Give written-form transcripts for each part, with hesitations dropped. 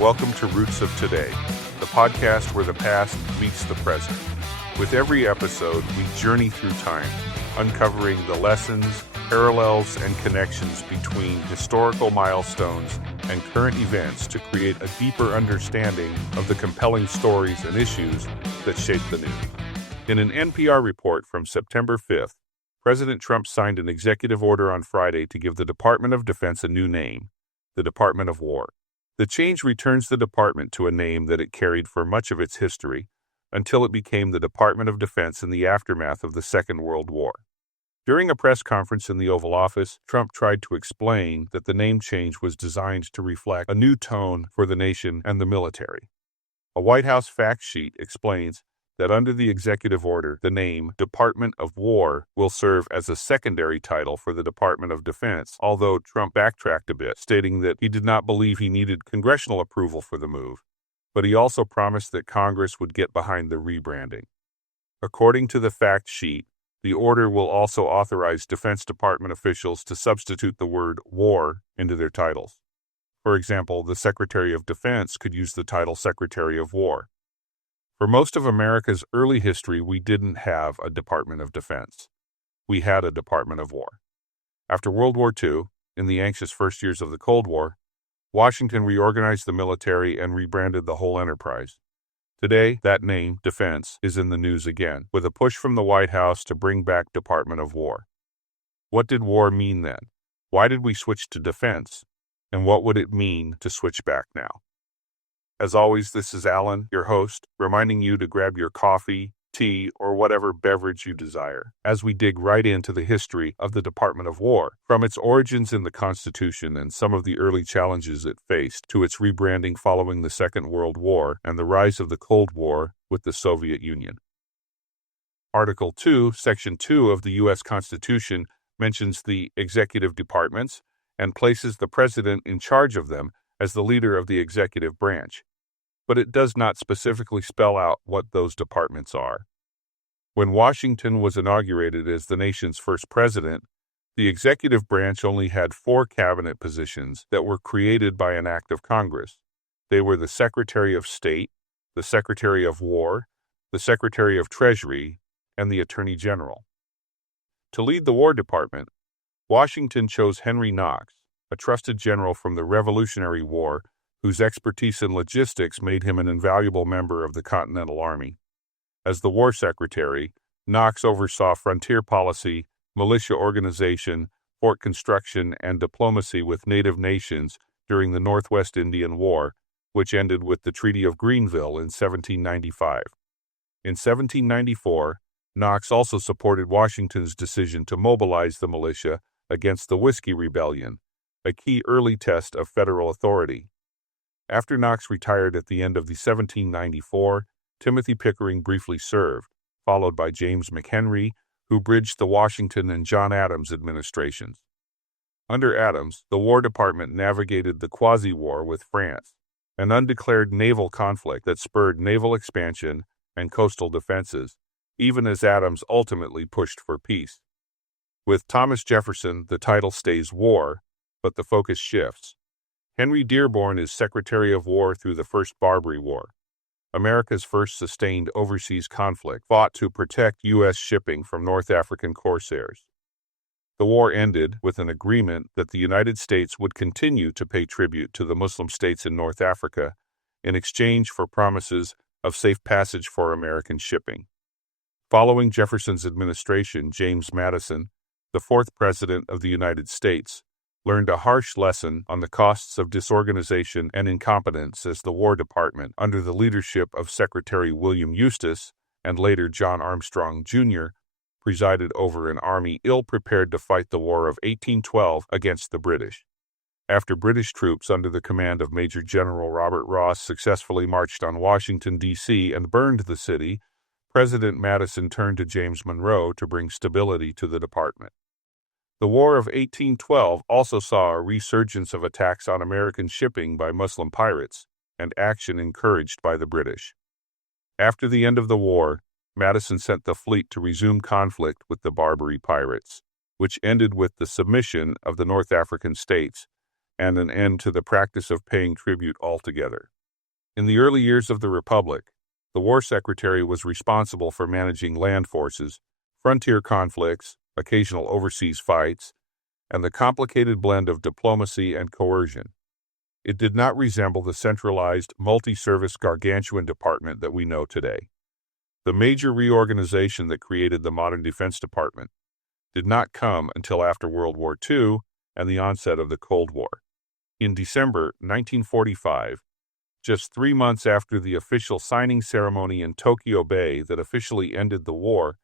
welcome to Roots of Today, the podcast where the past meets the present. With every episode, we journey through time, uncovering the lessons, parallels, and connections between historical milestones and current events to create a deeper understanding of the compelling stories and issues that shape the news. In an NPR report from September 5th, President Trump signed an executive order on Friday to give the Department of Defense a new name, the Department of War. The change returns the department to a name that it carried for much of its history, until it became the Department of Defense in the aftermath of the Second World War. During a press conference in the Oval Office, Trump tried to explain that the name change was designed to reflect a new tone for the nation and the military. A White House fact sheet explains that under the executive order, the name Department of War will serve as a secondary title for the Department of Defense, although Trump backtracked a bit, stating that he did not believe he needed congressional approval for the move, but he also promised that Congress would get behind the rebranding. According to the fact sheet, the order will also authorize Defense Department officials to substitute the word war into their titles. For example, the Secretary of Defense could use the title Secretary of War. For most of America's early history, we didn't have a Department of Defense. We had a Department of War. After World War II, in the anxious first years of the Cold War, Washington reorganized the military and rebranded the whole enterprise. Today, that name, Defense, is in the news again, with a push from the White House to bring back Department of War. What did war mean then? Why did we switch to defense? And what would it mean to switch back now? As always, this is Alan, your host, reminding you to grab your coffee, tea, or whatever beverage you desire, as we dig right into the history of the Department of War, from its origins in the Constitution and some of the early challenges it faced, to its rebranding following the Second World War and the rise of the Cold War with the Soviet Union. Article 2, Section 2 of the U.S. Constitution mentions the executive departments and places the president in charge of them as the leader of the executive branch, but it does not specifically spell out what those departments are. When Washington was inaugurated as the nation's first president, the executive branch only had 4 cabinet positions that were created by an act of Congress. They were the Secretary of State, the Secretary of War, the Secretary of Treasury, and the Attorney General. To lead the War Department, Washington chose Henry Knox, a trusted general from the Revolutionary War whose expertise in logistics made him an invaluable member of the Continental Army. As the War Secretary, Knox oversaw frontier policy, militia organization, fort construction, and diplomacy with native nations during the Northwest Indian War, which ended with the Treaty of Greenville in 1795. In 1794, Knox also supported Washington's decision to mobilize the militia against the Whiskey Rebellion, a key early test of federal authority. After Knox retired at the end of the 1794, Timothy Pickering briefly served, followed by James McHenry, who bridged the Washington and John Adams administrations. Under Adams, the War Department navigated the quasi-war with France, an undeclared naval conflict that spurred naval expansion and coastal defenses, even as Adams ultimately pushed for peace. With Thomas Jefferson, the title stays War, but the focus shifts. Henry Dearborn is Secretary of War through the First Barbary War, America's first sustained overseas conflict fought to protect U.S. shipping from North African corsairs. The war ended with an agreement that the United States would continue to pay tribute to the Muslim states in North Africa in exchange for promises of safe passage for American shipping. Following Jefferson's administration, James Madison, the 4th President of the United States, learned a harsh lesson on the costs of disorganization and incompetence as the War Department, under the leadership of Secretary William Eustis and later John Armstrong, Jr., presided over an army ill-prepared to fight the War of 1812 against the British. After British troops under the command of Major General Robert Ross successfully marched on Washington, D.C. and burned the city, President Madison turned to James Monroe to bring stability to the department. The War of 1812 also saw a resurgence of attacks on American shipping by Muslim pirates and action encouraged by the British. After the end of the war, Madison sent the fleet to resume conflict with the Barbary pirates, which ended with the submission of the North African states and an end to the practice of paying tribute altogether. In the early years of the Republic, the War Secretary was responsible for managing land forces, frontier conflicts, occasional overseas fights, and the complicated blend of diplomacy and coercion. It did not resemble the centralized, multi-service gargantuan department that we know today. The major reorganization that created the modern Defense Department did not come until after World War II and the onset of the Cold War. In December 1945, just 3 months after the official signing ceremony in Tokyo Bay that officially ended the war,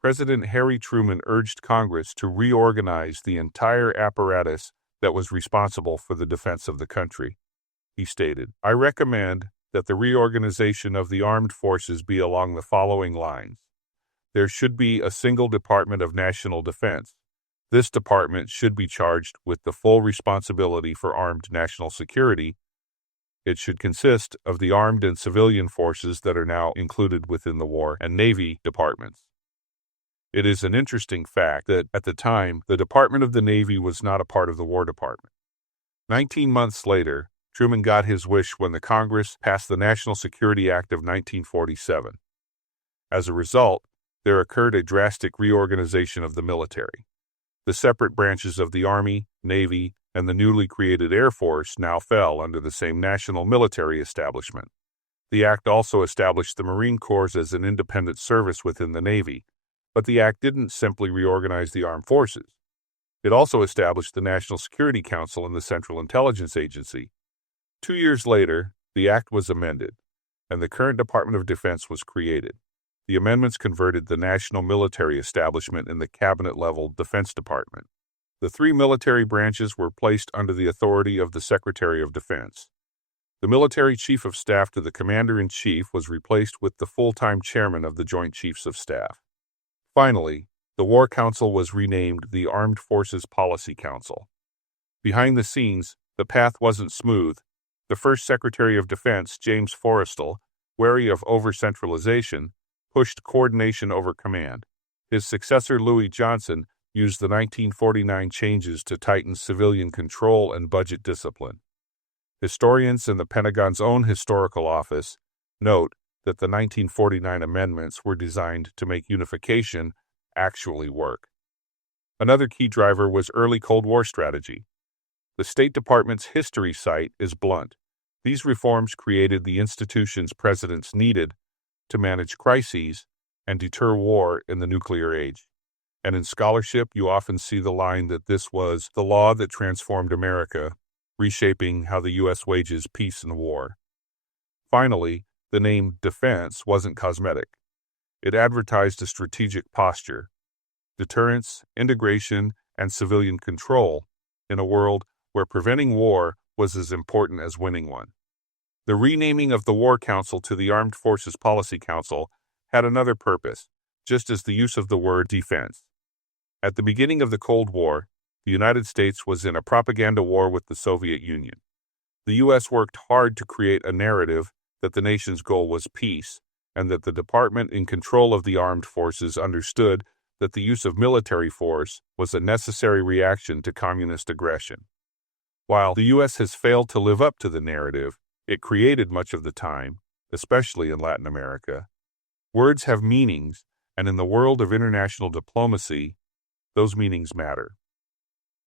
President Harry Truman urged Congress to reorganize the entire apparatus that was responsible for the defense of the country. He stated, "I recommend that the reorganization of the armed forces be along the following lines. There should be a single Department of National Defense. This department should be charged with the full responsibility for armed national security. It should consist of the armed and civilian forces that are now included within the War and Navy departments." It is an interesting fact that, at the time, the Department of the Navy was not a part of the War Department. 19 months later, Truman got his wish when the Congress passed the National Security Act of 1947. As a result, there occurred a drastic reorganization of the military. The separate branches of the Army, Navy, and the newly created Air Force now fell under the same national military establishment. The Act also established the Marine Corps as an independent service within the Navy, but the Act didn't simply reorganize the armed forces. It also established the National Security Council and the Central Intelligence Agency. 2 years later, the Act was amended, and the current Department of Defense was created. The amendments converted the national military establishment in the cabinet-level Defense Department. The 3 military branches were placed under the authority of the Secretary of Defense. The military chief of staff to the commander-in-chief was replaced with the full-time chairman of the Joint Chiefs of Staff. Finally, the War Council was renamed the Armed Forces Policy Council. Behind the scenes, the path wasn't smooth. The first Secretary of Defense, James Forrestal, wary of over-centralization, pushed coordination over command. His successor, Louis Johnson, used the 1949 changes to tighten civilian control and budget discipline. Historians and the Pentagon's own historical office note that the 1949 amendments were designed to make unification actually work. Another key driver was early Cold War strategy. The State Department's history site is blunt. These reforms created the institutions presidents needed to manage crises and deter war in the nuclear age. And in scholarship, you often see the line that this was the law that transformed America, reshaping how the U.S. wages peace and war. Finally, the name defense wasn't cosmetic. It advertised a strategic posture, deterrence, integration, and civilian control in a world where preventing war was as important as winning one. The renaming of the War Council to the Armed Forces Policy Council had another purpose, just as the use of the word defense. At the beginning of the Cold War, the United States was in a propaganda war with the Soviet Union. The U.S. worked hard to create a narrative that the nation's goal was peace, and that the department in control of the armed forces understood that the use of military force was a necessary reaction to communist aggression. While the U.S. has failed to live up to the narrative it created much of the time, especially in Latin America, words have meanings, and in the world of international diplomacy, those meanings matter.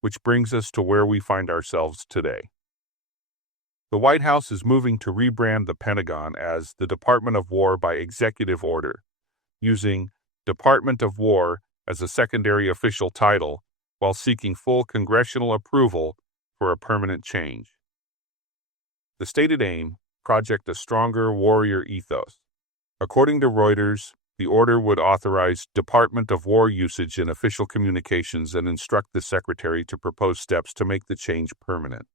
Which brings us to where we find ourselves today. The White House is moving to rebrand the Pentagon as the Department of War by executive order, using Department of War as a secondary official title while seeking full congressional approval for a permanent change. The stated aim, project a stronger warrior ethos. According to Reuters, the order would authorize Department of War usage in official communications and instruct the Secretary to propose steps to make the change permanent.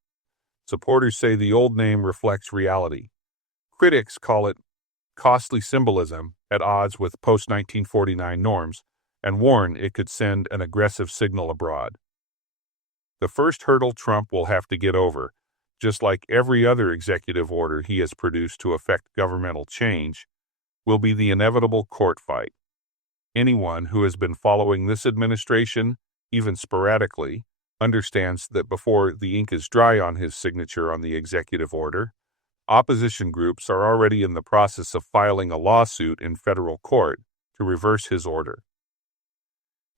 Supporters say the old name reflects reality. Critics call it costly symbolism at odds with post-1949 norms and warn it could send an aggressive signal abroad. The first hurdle Trump will have to get over, just like every other executive order he has produced to effect governmental change, will be the inevitable court fight. Anyone who has been following this administration, even sporadically, understands that before the ink is dry on his signature on the executive order, Opposition groups are already in the process of filing a lawsuit in federal court to reverse his order.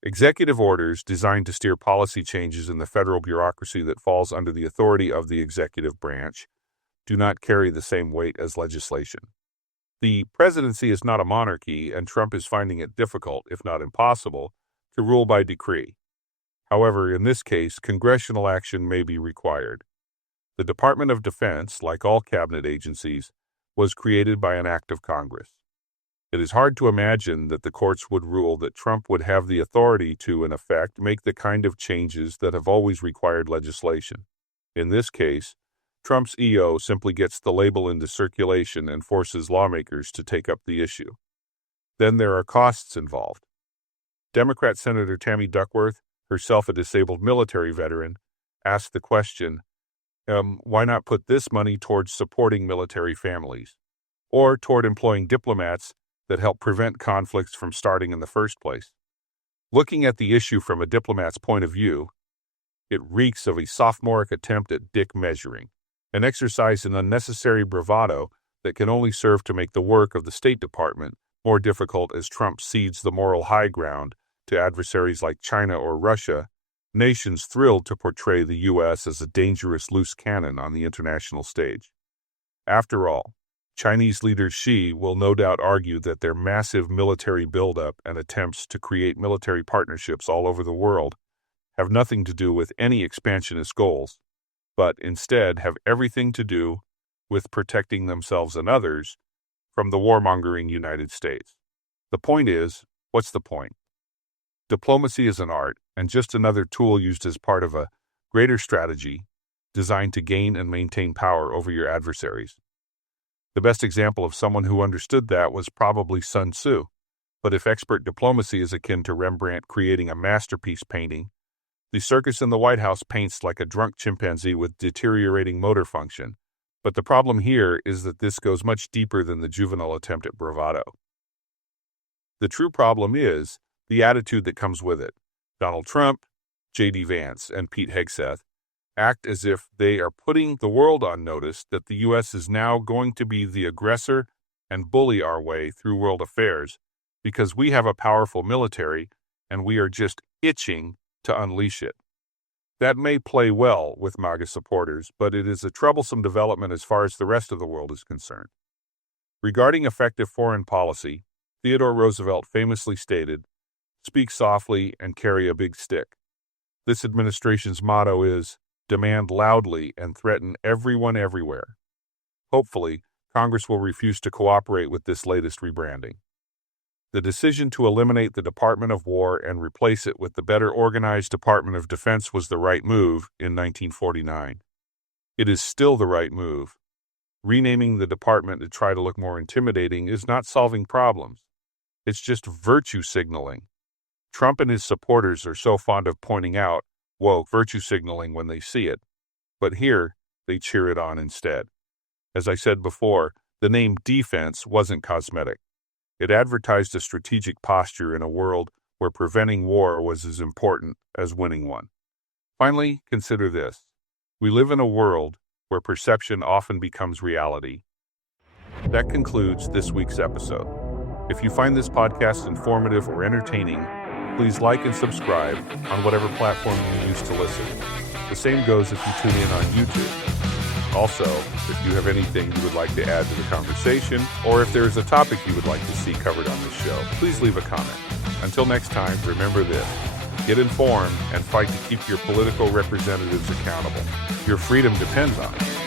Executive orders designed to steer policy changes in the federal bureaucracy that falls under the authority of the executive branch do not carry the same weight as legislation. The presidency is not a monarchy, and Trump is finding it difficult, if not impossible, to rule by decree. However, in this case, congressional action may be required. The Department of Defense, like all cabinet agencies, was created by an act of Congress. It is hard to imagine that the courts would rule that Trump would have the authority to, in effect, make the kind of changes that have always required legislation. In this case, Trump's EO simply gets the label into circulation and forces lawmakers to take up the issue. Then there are costs involved. Democrat Senator Tammy Duckworth, herself a disabled military veteran, asked the question, why not put this money towards supporting military families, or toward employing diplomats that help prevent conflicts from starting in the first place? Looking at the issue from a diplomat's point of view, it reeks of a sophomoric attempt at dick measuring, an exercise in unnecessary bravado that can only serve to make the work of the State Department more difficult as Trump cedes the moral high ground to adversaries like China or Russia, nations thrilled to portray the U.S. as a dangerous loose cannon on the international stage. After all, Chinese leader Xi will no doubt argue that their massive military buildup and attempts to create military partnerships all over the world have nothing to do with any expansionist goals, but instead have everything to do with protecting themselves and others from the warmongering United States. The point is, what's the point? Diplomacy is an art and just another tool used as part of a greater strategy designed to gain and maintain power over your adversaries. The best example of someone who understood that was probably Sun Tzu. But if expert diplomacy is akin to Rembrandt creating a masterpiece painting, the circus in the White House paints like a drunk chimpanzee with deteriorating motor function. But the problem here is that this goes much deeper than the juvenile attempt at bravado. The true problem is the attitude that comes with it. Donald Trump, J.D. Vance, and Pete Hegseth act as if they are putting the world on notice that the U.S. is now going to be the aggressor and bully our way through world affairs because we have a powerful military and we are just itching to unleash it. That may play well with MAGA supporters, but it is a troublesome development as far as the rest of the world is concerned. Regarding effective foreign policy, Theodore Roosevelt famously stated, "Speak softly and carry a big stick." This administration's motto is, "Demand loudly and threaten everyone everywhere." Hopefully, Congress will refuse to cooperate with this latest rebranding. The decision to eliminate the Department of War and replace it with the better organized Department of Defense was the right move in 1949. It is still the right move. Renaming the department to try to look more intimidating is not solving problems. It's just virtue signaling. Trump and his supporters are so fond of pointing out woke virtue signaling when they see it, but here they cheer it on instead. As I said before, the name defense wasn't cosmetic. It advertised a strategic posture in a world where preventing war was as important as winning one. Finally, consider this. We live in a world where perception often becomes reality. That concludes this week's episode. If you find this podcast informative or entertaining, please like and subscribe on whatever platform you use to listen. The same goes if you tune in on YouTube. Also, if you have anything you would like to add to the conversation, or if there is a topic you would like to see covered on this show, please leave a comment. Until next time, remember this. Get informed and fight to keep your political representatives accountable. Your freedom depends on it.